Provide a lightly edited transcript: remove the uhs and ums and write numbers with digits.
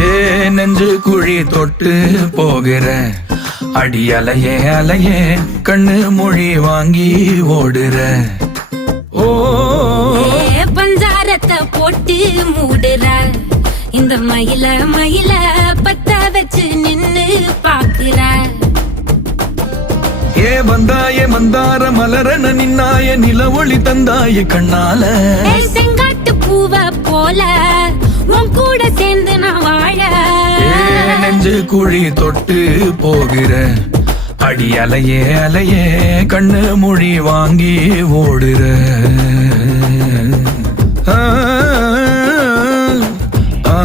ஏ நெஞ்சு குழி தொட்டு போகிற அடி அலையே அலையே கண்ணு மொழி வாங்கி ஓடுற. ஓ பஞ்சாரத்தை போட்டு மூடுற இந்த மயில மயில பத்த வச்சு நின்னு பாக்குற. ஏ வந்தாய மந்தார மலரன நின்னாய நில ஒளி தந்தாய கண்ணால. செங்காட்டு பூவ போல உன் கூட சேர்ந்து நான் வாழ. நெஞ்சு குழி தொட்டு போகிற அடி அலையே அலையே கண்ணு மொழி வாங்கி ஓடுற. ஆ ஆ